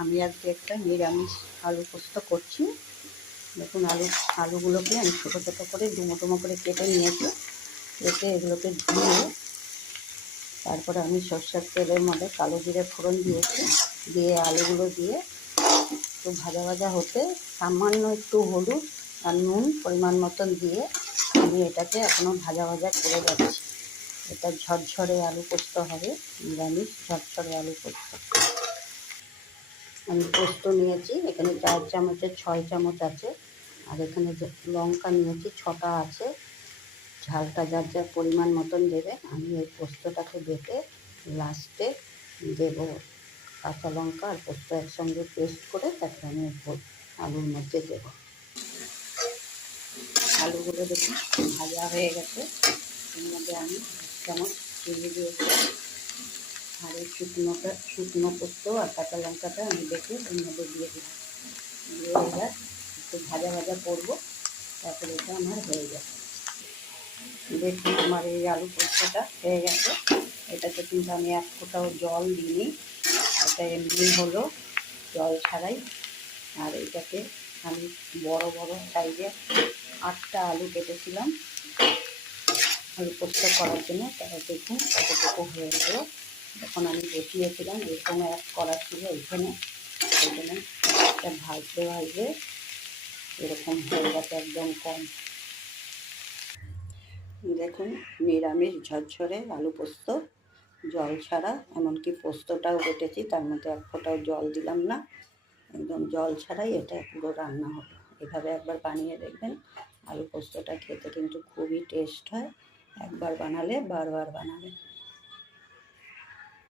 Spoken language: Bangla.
আমি আজকে একটা নিরামিষ আলু পোস্ত করছি। দেখুন আলুগুলোকে আমি ছোটো ছোটো করে ডুমো করে কেটে নিয়েছি। কেটে এগুলোকে ধুয়ে তারপরে আমি সর্ষের তেলের মধ্যে কালো জিরে ফোড়ন দিয়েছি। দিয়ে আলুগুলো দিয়ে একটু ভাজা ভাজা হতে সামান্য একটু হলুদ আর নুন পরিমাণ মতন দিয়ে আমি এটাকে এখনও ভাজা ভাজা করে যাচ্ছি। এটা ঝরঝরে আলু পোস্ত হবে, নিরামিষ ঝরঝরে আলু পোস্ত। আমি পোস্ত নিয়েছি, এখানে 4 চামচের 6 চামচ আছে। আর এখানে যে লঙ্কা নিয়েছি 6টা আছে। ঝালটা যার যার পরিমাণ মতন দেবে। আমি এই পোস্তটাকে বেটে লাস্টে দেবো কাঁচা লঙ্কা আর পোস্ত একসঙ্গে পেস্ট করে তারপরে আমি আলুর মধ্যে দেবো। আলুগুলো দেখুন ভাজা হয়ে গেছে। এর মধ্যে আমি 1 চামচ চিনি দিয়েছি। আর এই শুকনো পোস্ত আর কাঁচা লঙ্কাটা আমি বেটে এর মধ্যে দিয়ে দিই। দিয়ে এবার একটু ভাজা ভাজা করবো, তারপরে এটা আমার হয়ে যাবে। দেখুন আমার এই আলু পোস্তটা হয়ে গেছে। এটাতে কিন্তু আমি 1 ফোঁটাও জল দিইনি, এটা এমনি হলো জল ছাড়াই। আর এটাকে আমি বড় বড় সাইজে 8টা আলু কেটেছিলাম আলু পোস্ত করার জন্য। তারা দেখুন কতটুকু হয়ে গেল। যখন আমি বসিয়েছিলাম এরকম এক করা ছিল এখানে এটা ভাজতে এরকম হয়ে গেছে একদম কম। দেখুন নিরামিষ ঝরঝরে আলু পোস্ত, জল ছাড়া। এমনকি পোস্তটাও বেটেছি, তার মধ্যে 1 ফোঁটাও জল দিলাম না, একদম জল ছাড়াই এটা পুরো রান্না হলো। এভাবে একবার বানিয়ে দেখবেন। আলু পোস্তটা খেতে কিন্তু খুবই টেস্ট হয়। একবার বানালে বারবার বানাবেন।